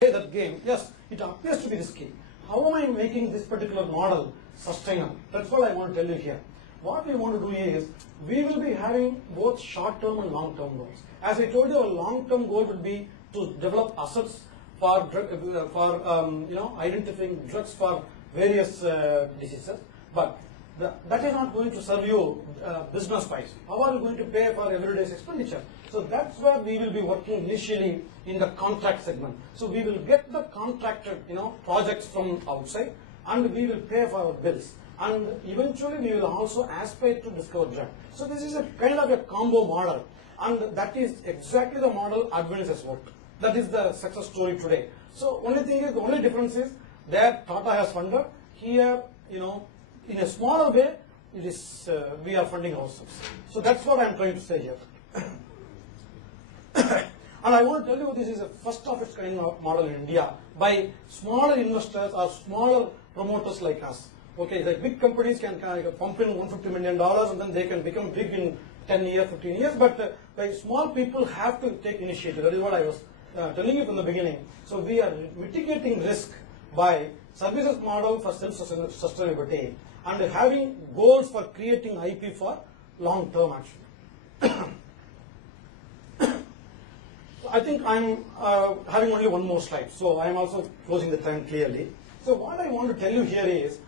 play that game, yes, it appears to be risky. How am I making this particular model sustainable? That's what I want to tell you here. What we want to do is, we will be having both short-term and long-term goals. As I told you, our long-term goal will be to develop assets for identifying drugs for various diseases. But that is not going to serve you business-wise. How are you going to pay for everyday's expenditure? So that's where we will be working initially in the contract segment. So we will get the contracted, projects from outside, and we will pay for our bills. And eventually we will also aspire to discover drug. So this is a kind of a combo model, and that is exactly the model Advent has worked. That is the success story today. So only thing is, the only difference is that Tata has funded. Here, in a smaller way, it is we are funding ourselves. So that's what I am trying to say here. And I want to tell you, this is a first of its kind of model in India by smaller investors or smaller promoters like us. Okay, the big companies can pump in $150 million and then they can become big in 10 years, 15 years, but by small people have to take initiative. That is what I was telling you from the beginning. So we are mitigating risk by services model for self-sustainability and having goals for creating IP for long-term action. I think I'm having only one more slide, so I'm also closing the time clearly. So what I want to tell you here is,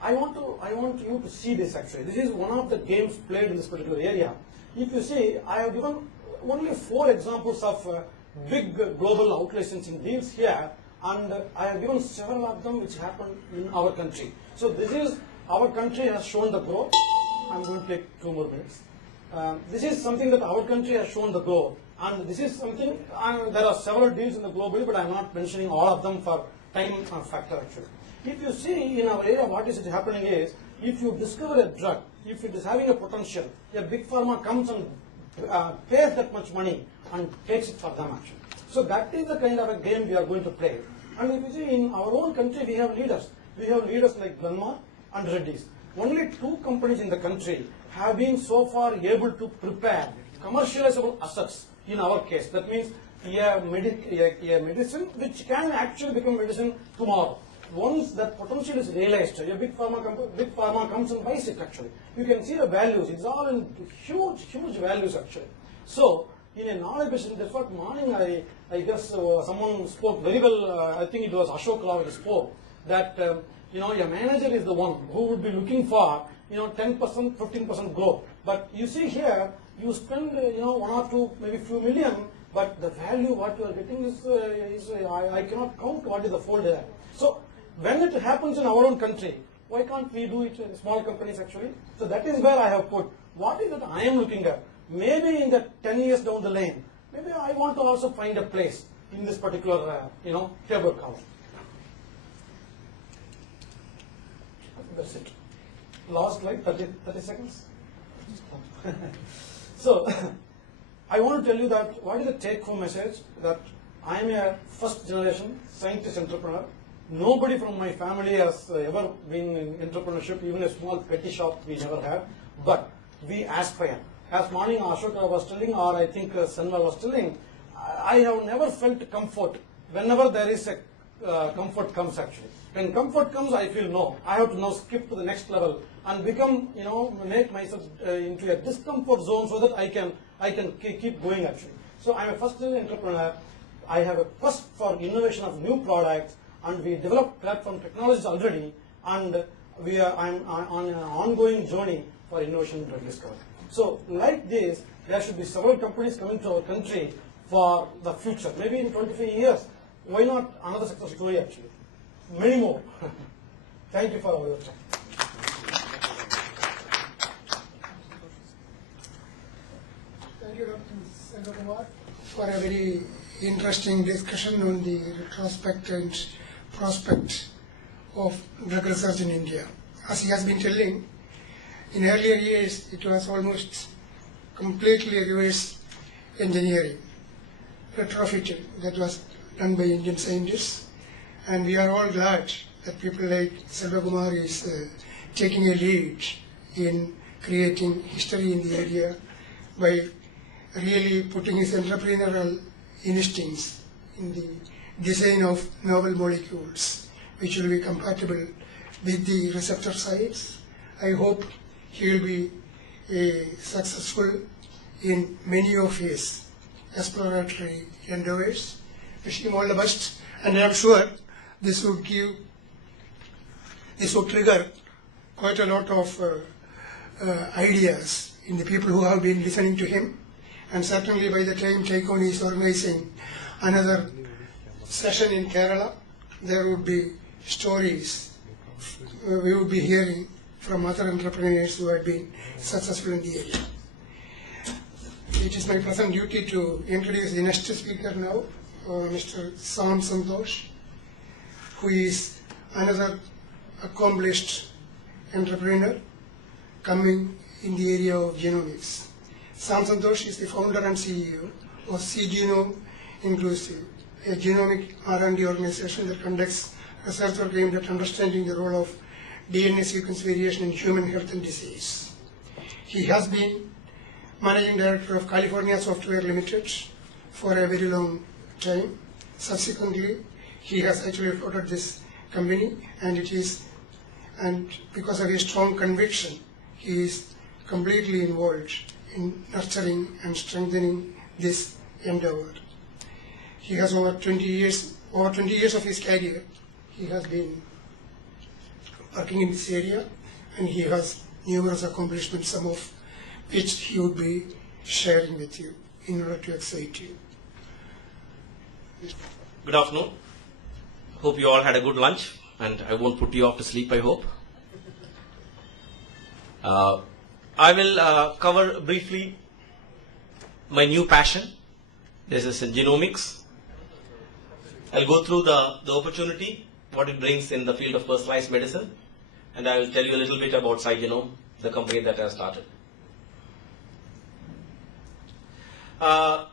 I want you to see this actually. This is one of the games played in this particular area. If you see, I have given only 4 examples of big global out-licensing deals here, and I have given several of them which happened in our country. So this is, our country has shown the growth. I'm going to take 2 more minutes. This is something that our country has shown the growth, and this is something, there are several deals in the globally, but I'm not mentioning all of them for time factor actually. If you see in our area, what is happening is, if you discover a drug, if it is having a potential, a big pharma comes and pays that much money and takes it for them actually. So that is the kind of a game we are going to play. And if you see, in our own country, we have leaders. We have leaders like Glenmark and Reddy's. Only 2 companies in the country have been so far able to prepare commercializable assets in our case. That means a medicine which can actually become medicine tomorrow. Once that potential is realized, a big pharma comes and buys it actually. You can see the values. It's all in huge values actually. So in a knowledge, that's what morning I guess someone spoke very well. I think it was Ashok Rao who spoke that a manager is the one who would be looking for 10%, 15% growth. But you see here, you spend 1 or 2, maybe few million, but the value what you are getting is I cannot count what is the fold there. So when it happens in our own country, why can't we do it in small companies actually? So that is where I have put, what is it I am looking at? Maybe in the 10 years down the lane, maybe I want to also find a place in this particular, table column. That's it. Last slide, 30 seconds. So, I want to tell you that what is the take-home message, that I am a first generation scientist entrepreneur. Nobody from my family has ever been in entrepreneurship, even a small petty shop we never had, but we aspire. As morning Ashoka was telling, or I think Sanva was telling, I have never felt comfort whenever there is a comfort comes actually. When comfort comes, I feel no, I have to now skip to the next level and become, make myself into a discomfort zone so that I can keep going actually. So I'm a first entrepreneur. I have a quest for innovation of new products, and we developed platform technologies already, and I'm on an ongoing journey for innovation and drug discovery. So like this, there should be several companies coming to our country for the future. Maybe in 25 years, why not another success story actually? Many more. Thank you for all your time. Thank you, Dr. Sengakumar, for a very interesting discussion on the retrospect and prospect of drug research in India. As he has been telling, in earlier years it was almost completely reverse engineering, retrofitting that was done by Indian scientists, and we are all glad that people like Selvakumar is taking a lead in creating history in the area by really putting his entrepreneurial instincts in the design of novel molecules which will be compatible with the receptor sites. I hope he will be successful in many of his exploratory endeavors. Wish him all the best, and I am sure this would trigger quite a lot of ideas in the people who have been listening to him. And certainly by the time Taikon is organizing another session in Kerala, there would be stories we would be hearing from other entrepreneurs who have been successful in the area. It is my present duty to introduce the next speaker now, Mr. Sam Santosh, who is another accomplished entrepreneur coming in the area of genomics. Sam Santosh is the founder and CEO of CGenome Inclusive, a genomic R&D organization that conducts research work aimed at understanding the role of DNA sequence variation in human health and disease. He has been Managing Director of California Software Limited for a very long time. Subsequently, he has actually floated this company, and because of his strong conviction, he is completely involved in nurturing and strengthening this endeavor. He has over 20 years of his career, he has been working in this area, and he has numerous accomplishments, some of which he would be sharing with you in order to excite you. Good afternoon. Hope you all had a good lunch, and I won't put you off to sleep, I hope. I will cover briefly my new passion. This is in genomics. I'll go through the opportunity, what it brings in the field of personalized medicine, and I will tell you a little bit about CyGenome, the company that I started. I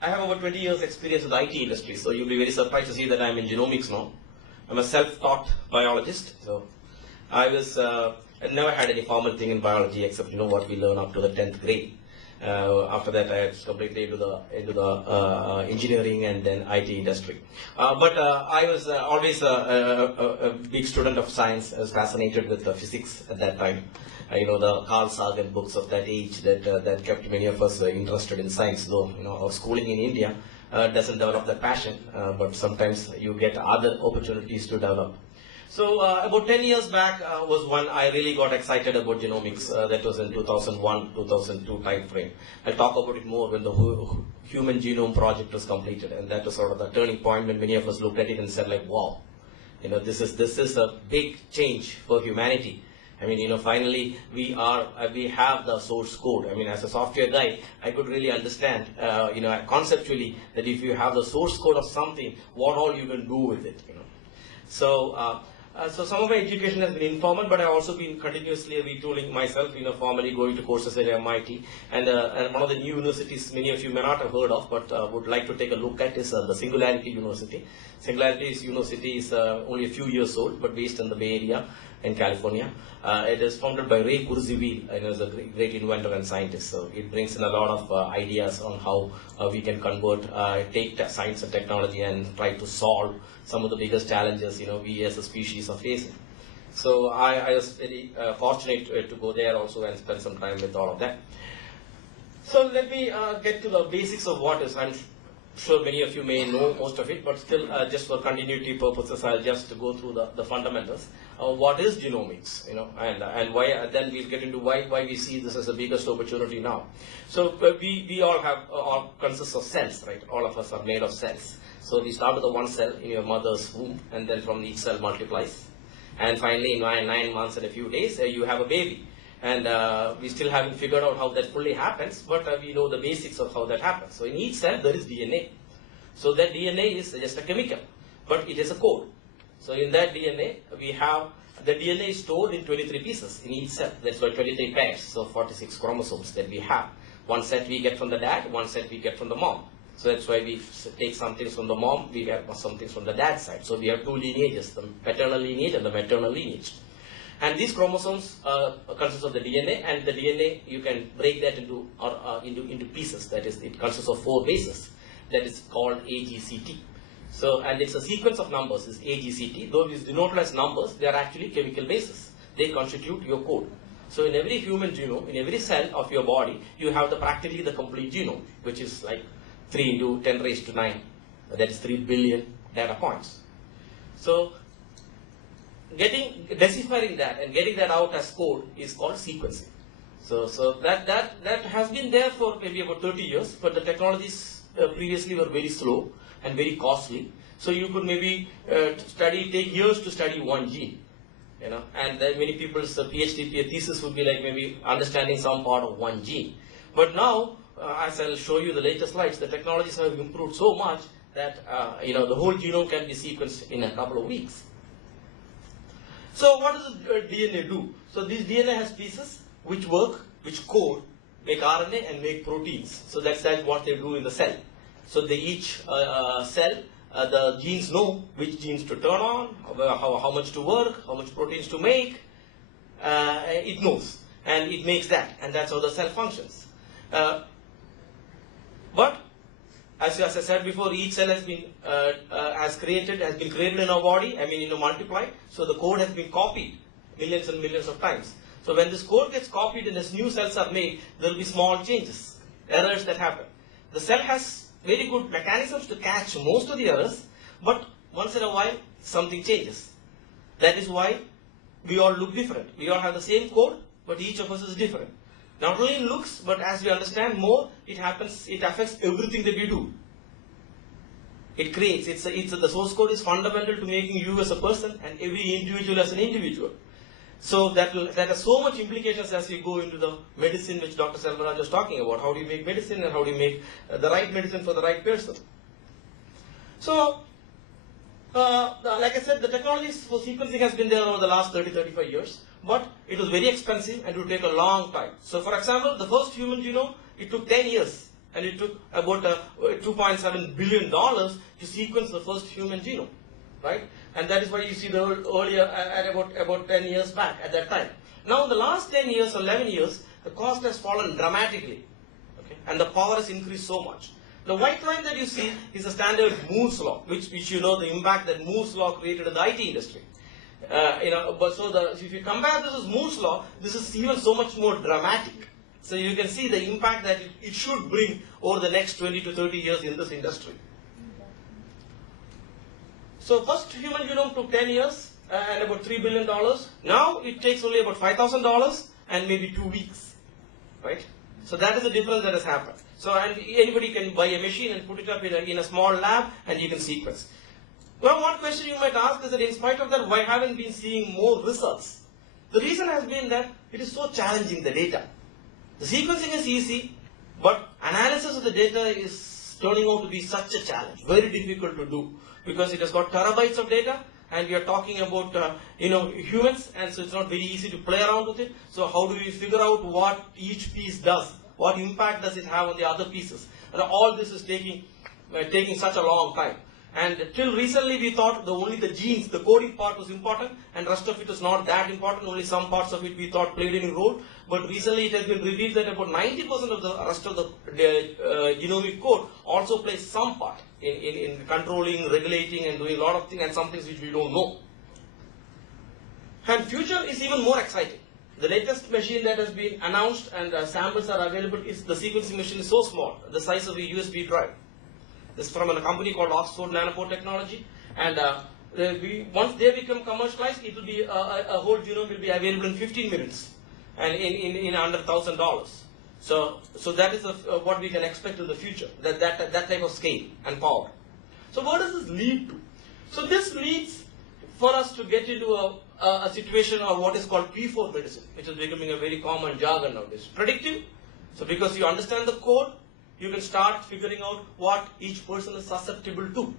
have over 20 years experience in the IT industry, so you'll be very surprised to see that I'm in genomics now. I'm a self-taught biologist, so I never had any formal thing in biology except what we learn up to the 10th grade. After that, I was completely into the engineering and then IT industry. But I was always a big student of science. I was fascinated with physics at that time. The Carl Sagan books of that age that kept many of us interested in science. Though our schooling in India doesn't develop that passion, but sometimes you get other opportunities to develop. So about 10 years back was when I really got excited about genomics. That was in 2001, 2002 time frame. I'll talk about it more when the Human Genome Project was completed, and that was sort of the turning point when many of us looked at it and said, like, wow, this is a big change for humanity. Finally we have the source code. As a software guy, I could really understand, conceptually, that if you have the source code of something, what all you can do with it. So some of my education has been informal, but I've also been continuously retooling myself, formally going to courses at MIT. And one of the new universities many of you may not have heard of, but would like to take a look at is the Singularity University. Singularity University is only a few years old, but based in the Bay Area in California. It is founded by Ray Kurzweil, and is a great inventor and scientist. So it brings in a lot of ideas on how we can convert, take science and technology and try to solve some of the biggest challenges we as a species are facing. So I was very fortunate to go there also and spend some time with all of that. So let me get to the basics of what is. I'm sure many of you may know most of it, but still, just for continuity purposes, I'll just go through the fundamentals. What is genomics, and why? Then we'll get into why we see this as the biggest opportunity now. So we all consist of cells, right? All of us are made of cells. So we start with the one cell in your mother's womb, and then from each cell multiplies, and finally in 9 months and a few days, you have a baby. And we still haven't figured out how that fully happens, but we know the basics of how that happens. So in each cell there is DNA. So that DNA is just a chemical, but it is a code. So in that DNA, we have the DNA is stored in 23 pieces in each cell. That's why 23 pairs, so 46 chromosomes that we have. One set we get from the dad, one set we get from the mom. So that's why we take some things from the mom, we get some things from the dad's side. So we have two lineages, the paternal lineage and the maternal lineage. And these chromosomes consist of the DNA, and the DNA you can break that into pieces. That is, it consists of 4 bases. That is called AGCT. So, and it's a sequence of numbers, is AGCT. Though it is denoted as numbers, they are actually chemical bases. They constitute your code. So in every human genome, in every cell of your body, you have practically the complete genome, which is like 3 into 10 raised to 9. That is 3 billion data points. So deciphering that and getting that out as code is called sequencing. So that has been there for maybe about 30 years, but the technologies previously were very slow and very costly. So you could maybe take years to study one gene. And then many people's PhD thesis would be like maybe understanding some part of one gene. But now, as I'll show you the later slides, the technologies have improved so much that the whole genome can be sequenced in a couple of weeks. So what does DNA do? So this DNA has pieces which work, which code, make RNA and make proteins. So that's what they do in the cell. So each cell, the genes know which genes to turn on, how much to work, how much proteins to make. It knows, and it makes that, and that's how the cell functions. But as I said before, each cell has been created in our body. Multiplied. So the code has been copied millions and millions of times. So when this code gets copied and as new cells are made, there will be small changes, errors that happen. The cell has very good mechanisms to catch most of the errors, but once in a while something changes. That is why we all look different. We all have the same code, but each of us is different. Not only in looks, but as we understand more, it affects everything that we do. It creates, the source code is fundamental to making you as a person and every individual as an individual. So that has so much implications as we go into the medicine which Dr. Selvaraj was talking about. How do you make medicine and how do you make the right medicine for the right person? So, like I said, the technologies for sequencing has been there over the last 30-35 years, but it was very expensive and it would take a long time. So for example, the first human genome, it took 10 years and it took about $2.7 billion to sequence the first human genome, right? And that is why you see the earlier at about 10 years back at that time. Now in the last 10 years or 11 years, the cost has fallen dramatically, okay? And the power has increased so much. The white line that you see is the standard Moore's law, which you know the impact that Moore's law created in the IT industry. If you compare this with Moore's law, this is even so much more dramatic. So you can see the impact that it should bring over the next 20 to 30 years in this industry. So first human genome took 10 years and about $3 billion. Now it takes only about $5,000 and maybe 2 weeks, right? So that is the difference that has happened. So and anybody can buy a machine and put it up in a small lab and you can sequence. Well, one question you might ask is that in spite of that, why haven't we been seeing more results? The reason has been that it is so challenging, the data. The sequencing is easy, but analysis of the data is turning out to be such a challenge, very difficult to do, because it has got terabytes of data, and we are talking about humans, and so it's not very easy to play around with it. So how do we figure out what each piece does? What impact does it have on the other pieces? And all this is taking such a long time. And till recently we thought only the genes, the coding part was important, and rest of it was not that important. Only some parts of it we thought played any role. But recently it has been revealed that about 90% of the rest of the genomic code also plays some part in controlling, regulating, and doing a lot of things, and some things which we don't know. And future is even more exciting. The latest machine that has been announced and samples are available is the sequencing machine is so small, the size of a USB drive. This is from a company called Oxford Nanopore Technology, and once they become commercialized, it will be a whole genome will be available in 15 minutes, and in under $1,000. So that is what we can expect in the future. That type of scale and power. So what does this lead to? So this leads for us to get into a situation of what is called P4 medicine, which is becoming a very common jargon nowadays. Predictive. So because you understand the code, you can start figuring out what each person is susceptible to.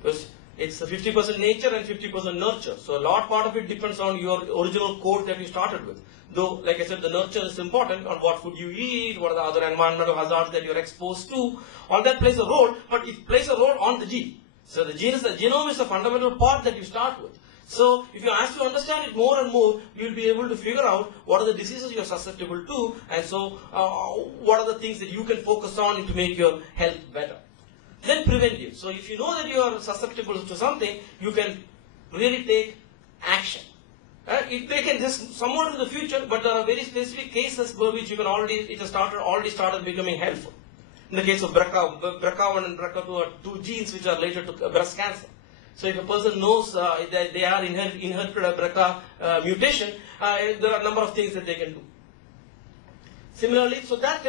Because it's 50% nature and 50% nurture. So a lot part of it depends on your original code that you started with. Though, like I said, the nurture is important on what food you eat, what are the other environmental hazards that you're exposed to. All that plays a role, but it plays a role on the gene. So the genome is a fundamental part that you start with. So if you ask to understand it more and more, you'll be able to figure out what are the diseases you're susceptible to, and so what are the things that you can focus on to make your health better. then preventive. So if you know that you are susceptible to something, you can really take action. They can just somewhat in the future, but there are very specific cases where which you can already already started becoming helpful. In the case of BRCA1 and BRCA2 are two genes which are related to breast cancer. So if a person knows that they are inherited a BRCA mutation, there are a number of things that they can do. Similarly, so that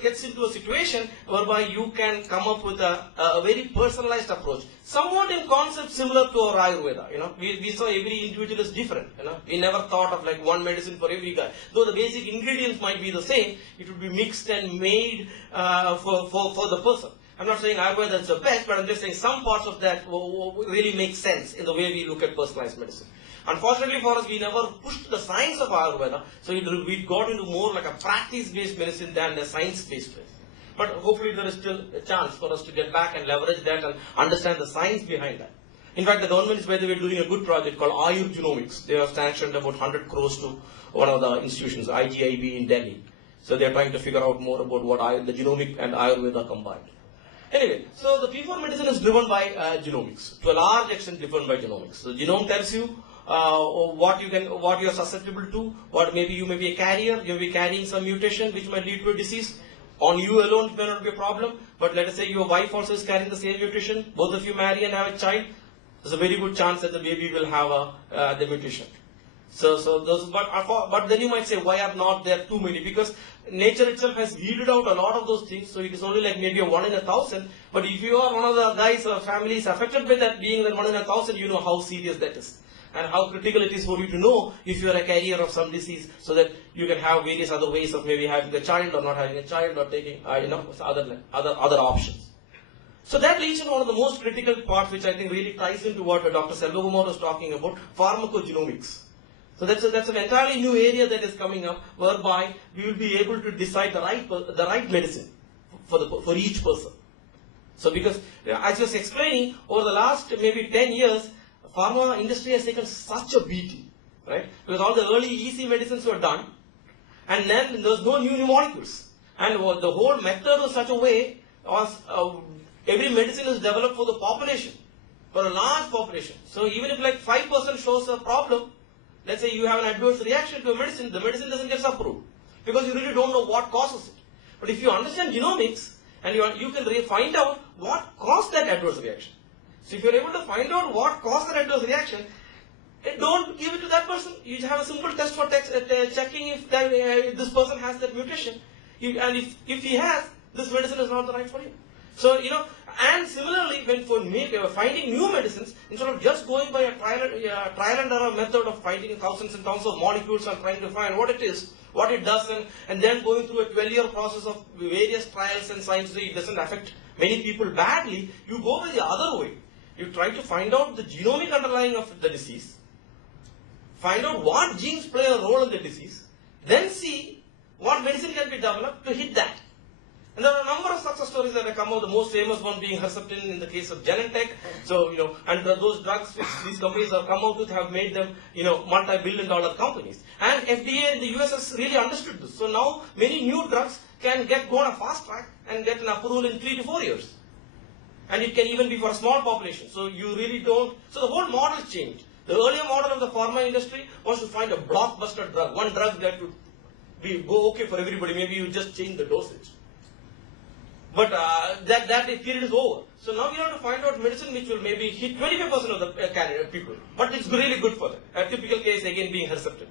gets into a situation whereby you can come up with a very personalized approach, somewhat in concept similar to our Ayurveda. We saw every individual is different. We never thought of like one medicine for every guy. Though the basic ingredients might be the same, it would be mixed and made for the person. I'm not saying Ayurveda is the best, but I'm just saying some parts of that really make sense in the way we look at personalized medicine. Unfortunately for us, we never pushed the science of Ayurveda, so we got into more like a practice-based medicine than a science-based medicine. But hopefully there is still a chance for us to get back and leverage that and understand the science behind that. In fact, the government is, by the way, doing a good project called Ayur Genomics. They have sanctioned about 100 crores to one of the institutions, IGIB in Delhi. So they are trying to figure out more about what the genomic and Ayurveda combined. Anyway, so the P4 medicine is driven by genomics, to a large extent driven by genomics. So the genome tells you what you are susceptible to, what maybe you may be a carrier, you may be carrying some mutation which might lead to a disease. On you alone it may not be a problem, but let us say your wife also is carrying the same mutation, both of you marry and have a child, there's a very good chance that the baby will have the mutation. But then you might say, why are not there too many? Because nature itself has weeded out a lot of those things, so it is only like maybe a 1 in 1,000. But if you are one of the guys or families affected by that being that 1 in 1,000, you know how serious that is. And how critical it is for you to know if you are a carrier of some disease, so that you can have various other ways of maybe having a child or not having a child or taking other options. So that leads to one of the most critical parts, which I think really ties into what Dr. Selvakumar was talking about, pharmacogenomics. So that's an entirely new area that is coming up, whereby we will be able to decide the right medicine for each person. So because, as I was explaining, over the last maybe 10 years, pharma industry has taken such a beating, right? Because all the early easy medicines were done, and then there was no new molecules. And the whole method was such a way was every medicine is developed for the population, for a large population. So even if like 5% shows a problem, let's say you have an adverse reaction to a medicine, the medicine doesn't get approved because you really don't know what causes it. But if you understand genomics, and you can find out what caused that adverse reaction. So if you're able to find out what caused that adverse reaction, don't give it to that person. You have a simple test for checking if this person has that mutation. And if he has, this medicine is not the right for you. So, and similarly, when finding new medicines, instead of just going by a trial and error method of finding thousands and thousands of molecules and trying to find what it is, what it does, and then going through a 12-year process of various trials and science, it doesn't affect many people badly, you go by the other way. You try to find out the genomic underlying of the disease, find out what genes play a role in the disease, then see what medicine can be developed to hit that. And there are a number of success stories that have come out, the most famous one being Herceptin in the case of Genentech. So, and those drugs which these companies have come out with have made them, multi-billion-dollar companies. And FDA in the US has really understood this. So now many new drugs can go on a fast track and get an approval in 3 to 4 years. And it can even be for a small population. So you really don't, so the whole model changed. The earlier model of the pharma industry was to find a blockbuster drug, one drug that would go okay for everybody. Maybe you just change the dosage. But that period is over. So now we have to find out medicine which will maybe hit 25% of the people. But it's really good for them. A typical case again being Herceptin.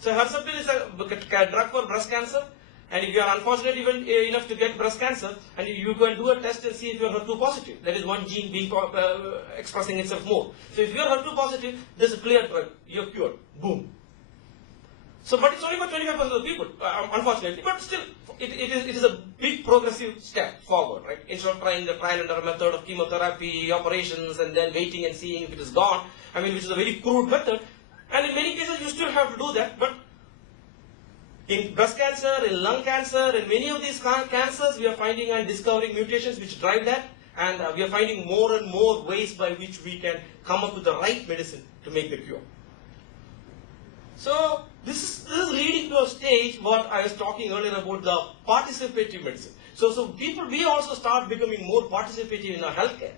So Herceptin is a drug for breast cancer. And if you are unfortunate enough to get breast cancer, and you can do a test and see if you are HER2 positive. That is one gene being expressing itself more. So if you are HER2 positive, there's a clear drug. You're cured. Boom. So, but it's only for 25% of the people, unfortunately. But still, it is a big progressive step forward, right? Instead of trying the trial and error method of chemotherapy, operations, and then waiting and seeing if it is gone, which is a very crude method. And in many cases, you still have to do that. But in breast cancer, in lung cancer, in many of these cancers, we are finding and discovering mutations which drive that. And we are finding more and more ways by which we can come up with the right medicine to make the cure. So this is leading to a stage what I was talking earlier about the participative medicine. So people, we also start becoming more participative in our healthcare.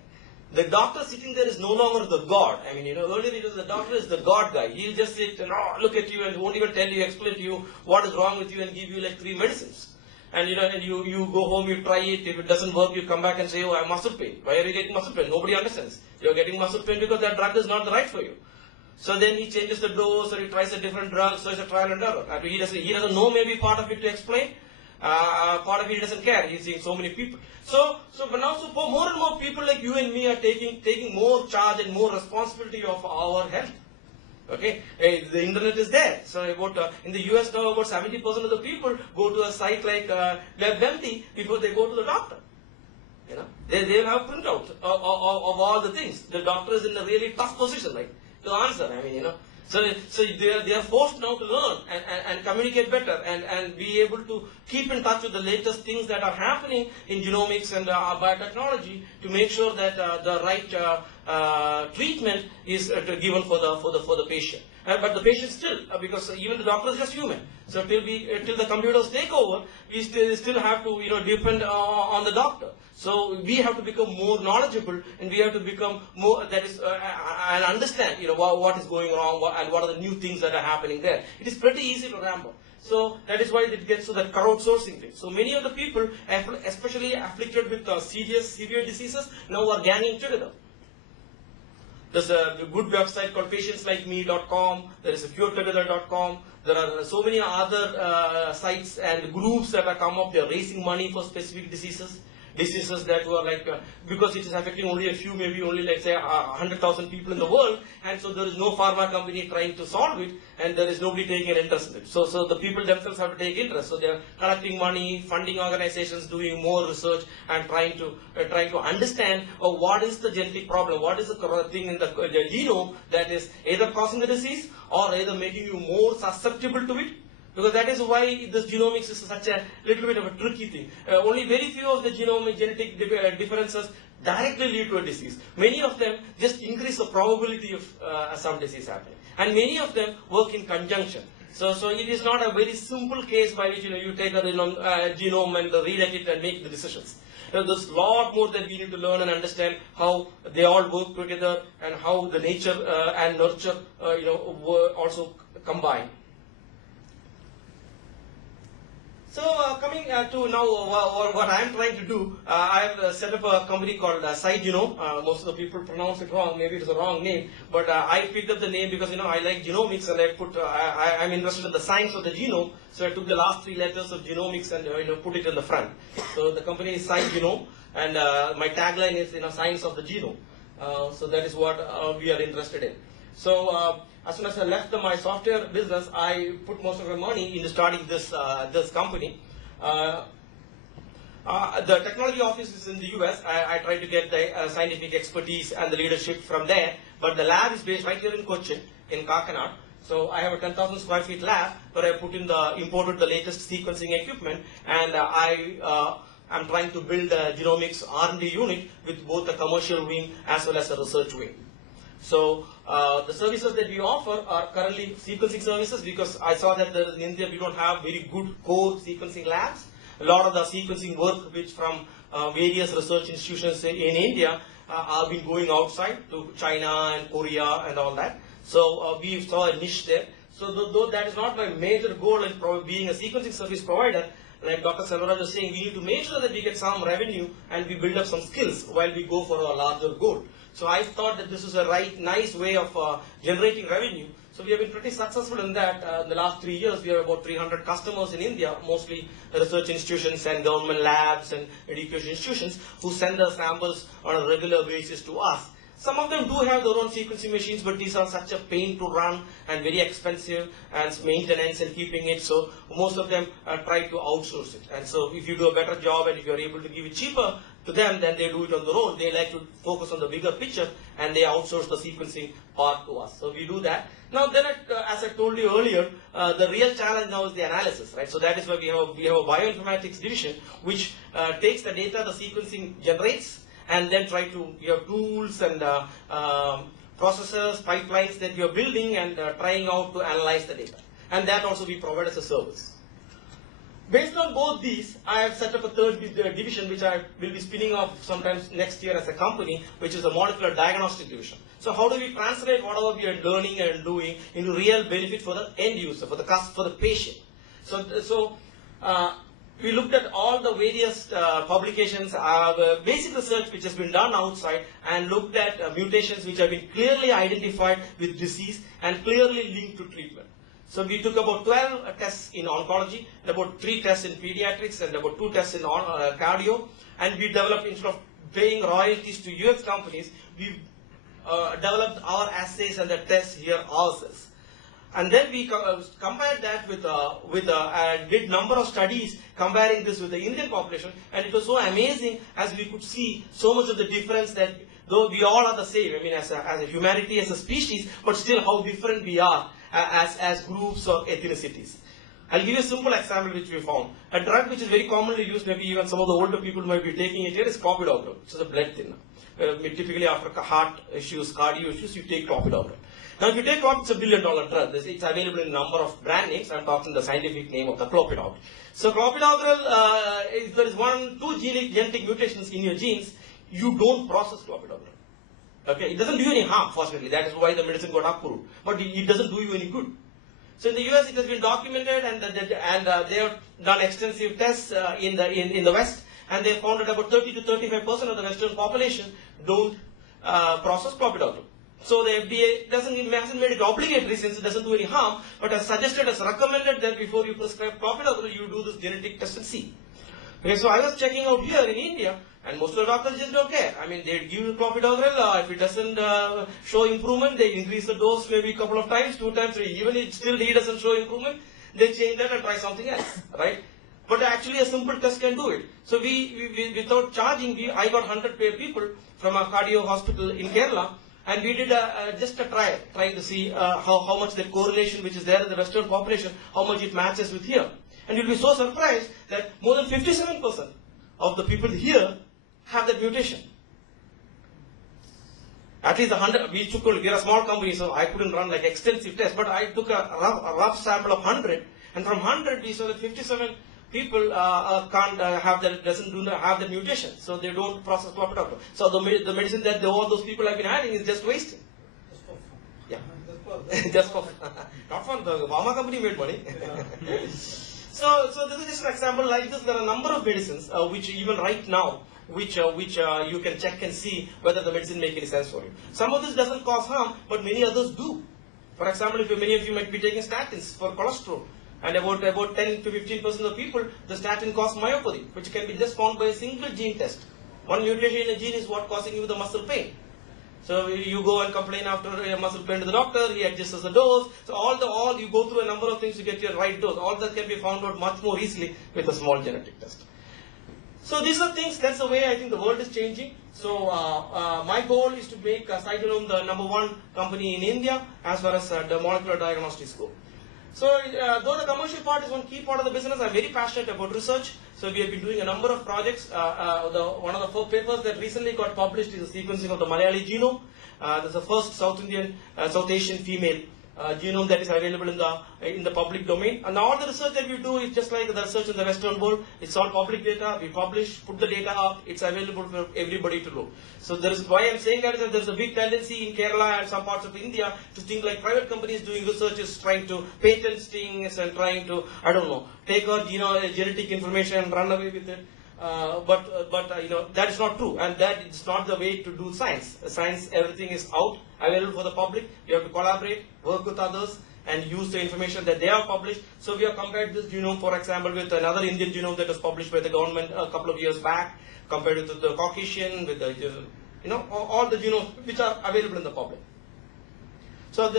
The doctor sitting there is no longer the God. I mean, earlier it was the doctor is the God guy. He'll just sit and look at you and won't even tell you, explain to you what is wrong with you and give you like 3 medicines. And you go home, you try it. If it doesn't work, you come back and say, oh, I have muscle pain. Why are you getting muscle pain? Nobody understands. You're getting muscle pain because that drug is not the right for you. So then he changes the dose or he tries a different drug, so it's a trial and error. He doesn't know maybe part of it to explain. Part of it he doesn't care. He's seeing so many people. But now more and more people like you and me are taking more charge and more responsibility of our health. Okay, the internet is there. So in the US now about 70% of the people go to a site like WebMD before they go to the doctor. They'll have printout of all the things. The doctor is in a really tough position, like to answer. I mean, So they are forced now to learn and communicate better and be able to keep in touch with the latest things that are happening in genomics and biotechnology to make sure that the right treatment is given for the patient. But the patient still, because even the doctor is just human. So till the computers take over, we still have to depend on the doctor. So we have to become more knowledgeable, and we have to become more and understand what is going wrong and what are the new things that are happening there. It is pretty easy to ramble. So that is why it gets to that crowdsourcing thing. So many of the people, especially afflicted with severe diseases, now are ganging together. There's a good website called patientslikeme.com. There is a curetogether.com. There are so many other sites and groups that have come up. They are raising money for specific diseases that were like, because it is affecting only a few, maybe only like say 100,000 people in the world, and so there is no pharma company trying to solve it, and there is nobody taking an interest in it. So the people themselves have to take interest. So they are collecting money, funding organizations, doing more research, and trying to understand what is the genetic problem, what is the thing in the genome that is either causing the disease or either making you more susceptible to it. Because that is why this genomics is such a little bit of a tricky thing. Only very few of the genetic differences directly lead to a disease. Many of them just increase the probability of some disease happening. And many of them work in conjunction. So it is not a very simple case by which you take a genome and read at it and make the decisions. There's a lot more that we need to learn and understand how they all work together and how the nature and nurture also combine. So coming to now what I am trying to do, I have set up a company called Genome. Most of the people pronounce it wrong, maybe it's a wrong name, but I picked up the name because I like genomics and I'm interested in the science of the genome. So I took the last 3 letters of genomics and put it in the front. So the company is Genome, and my tagline is science of the genome. So that is what we are interested in. So as soon as I left my software business, I put most of my money into starting this company. The technology office is in the US. I try to get the scientific expertise and the leadership from there, but the lab is based right here in Cochin, in Kakinad. So I have a 10,000 square feet lab where I imported the latest sequencing equipment, and I'm trying to build a genomics R&D unit with both a commercial wing as well as a research wing. So the services that we offer are currently sequencing services, because I saw that in India we don't have very good core sequencing labs. A lot of the sequencing work which from various research institutions in India have been going outside to China and Korea and all that. So we saw a niche there. So though that is not my major goal in being a sequencing service provider, like Dr. Selvaraj was saying, we need to make sure that we get some revenue and we build up some skills while we go for a larger goal. So I thought that this is a nice way of generating revenue. So we have been pretty successful in that. In the last 3 years, we have about 300 customers in India, mostly research institutions and government labs and education institutions who send their samples on a regular basis to us. Some of them do have their own sequencing machines, but these are such a pain to run and very expensive and maintenance and keeping it. So most of them try to outsource it. And so if you do a better job and if you are able to give it cheaper to them, then they do it on their own. They like to focus on the bigger picture and they outsource the sequencing part to us. So we do that. Now then, as I told you earlier, the real challenge now is the analysis, right? So that is why we have a bioinformatics division which takes the data the sequencing generates, and then we have tools and processors, pipelines that we are building and trying out to analyze the data. And that also we provide as a service. Based on both these, I have set up a third division which I will be spinning off sometimes next year as a company, which is a molecular diagnostic division. So how do we translate whatever we are learning and doing into real benefit for the end user, for the patient? We looked at all the various publications, basic research which has been done outside, and looked at mutations which have been clearly identified with disease and clearly linked to treatment. So we took about 12 tests in oncology, about 3 tests in pediatrics, and about 2 tests in cardio. And we developed, instead of paying royalties to US companies, we developed our assays and the tests here ourselves. And then we compared that with did number of studies comparing this with the Indian population, and it was so amazing as we could see so much of the difference that though we all are the same, I mean as a humanity, as a species, but still how different we are as groups or ethnicities. I'll give you a simple example which we found. A drug which is very commonly used, maybe even some of the older people might be taking it here, is clopidogrel, which is a blood thinner. Typically after heart issues, cardio issues, you take clopidogrel. Now if you take clopidogrel, it's $1 billion drug. It's available in a number of brand names. I'm talking the scientific name of the clopidogrel. So clopidogrel, if there is 2 genetic mutations in your genes, you don't process clopidogrel. Okay, it doesn't do you any harm, fortunately. That is why the medicine got approved. But it doesn't do you any good. So in the US, it has been documented, and they have done extensive tests in the West, and they found that about 30 to 35% of the Western population don't process clopidogrel. So the FDA hasn't made it obligatory since it doesn't do any harm, but has recommended that before you prescribe clopidogrel, you do this genetic test and see. Okay, so I was checking out here in India, and most of the doctors just don't care. I mean, they give you clopidogrel, if it doesn't show improvement, they increase the dose maybe a couple of times, 2 times, 3. Even if still he doesn't show improvement, they change that and try something else, right? But actually a simple test can do it. So we without charging, I got 100 people from a cardio hospital in Kerala, and we did just a trial, trying to see how much the correlation which is there in the Western population, how much it matches with here. And you'll be so surprised that more than 57% of the people here have that mutation. At least 100, we are a small company, so I couldn't run like extensive tests, but I took a rough sample of 100, and from 100 we saw that 57 people can't have that, doesn't have the mutation, so they don't process clopidogrel. So the medicine that all those people have been having is just wasting. Yeah. Just for not for the pharma company made money. So this is just an example like this. There are a number of medicines which even right now, which you can check and see whether the medicine make any sense for you. Some of this doesn't cause harm, but many others do. For example, many of you might be taking statins for cholesterol, and about 10 to 15% of people, the statin causes myopathy, which can be just found by a single gene test. One mutation in a gene is what causing you the muscle pain. So you go and complain after a muscle pain to the doctor, he adjusts the dose. So all you go through a number of things to get your right dose. All that can be found out much more easily with a small genetic test. So these are things, that's the way I think the world is changing. So my goal is to make Cygenome the #1 company in India as far as the molecular diagnostics go. So though the commercial part is one key part of the business, I'm very passionate about research. So we have been doing a number of projects. One of the 4 papers that recently got published is the sequencing of the Malayali genome. That's the first South Asian female genome that is available in the public domain. And all the research that we do is just like the research in the Western world. It's all public data. We publish, put the data up. It's available for everybody to know. So there is why I'm saying that is that there's a big tendency in Kerala and some parts of India to think like private companies doing research is trying to patent things and trying to, I don't know, take our genetic information and run away with it. But that is not true, and that is not the way to do science. Science, everything is out, available for the public. You have to collaborate, work with others, and use the information that they have published. So we have compared this genome, for example, with another Indian genome that was published by the government a couple of years back, compared with the Caucasian, with the all the genomes which are available in the public. So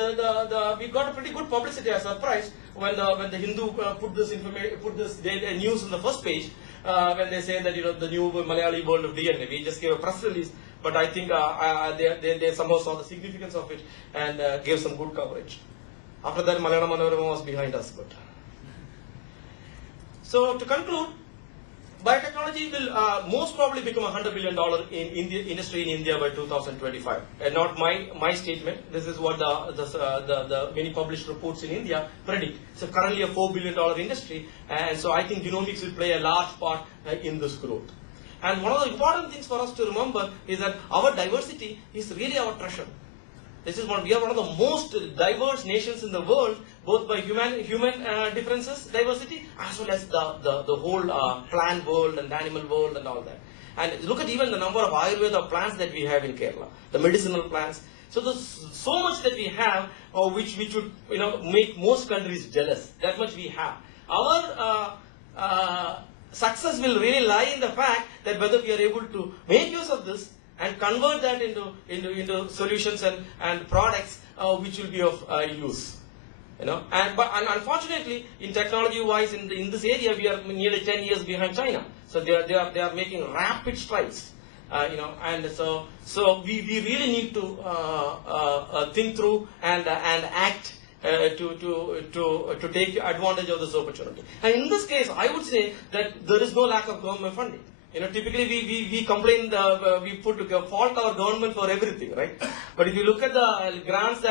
we got a pretty good publicity. I was surprised when the Hindu put this news on the first page. When they say that the new Malayali world of DNA, we just gave a press release, but I think they somehow saw the significance of it and gave some good coverage. After that, Malayalam Manorama was behind us. But so to conclude, biotechnology will most probably become $100 billion industry in India by 2025. And not my statement. This is what the many published reports in India predict. So currently a $4 billion industry, and so I think genomics will play a large part in this growth. And one of the important things for us to remember is that our diversity is really our treasure. We are one of the most diverse nations in the world, both by human differences, diversity, as well as the whole plant world and animal world and all that. And look at even the number of Ayurveda plants that we have in Kerala, the medicinal plants. So there's so much that we have, which would make most countries jealous. That much we have. Our success will really lie in the fact that whether we are able to make use of this and convert that into solutions and products which will be of use. But unfortunately, in technology-wise, in this area, we are nearly 10 years behind China. So they are making rapid strides. And so we really need to think through and act to take advantage of this opportunity. And in this case, I would say that there is no lack of government funding. Typically we complain, we put fault our government for everything, right? But if you look at the grants that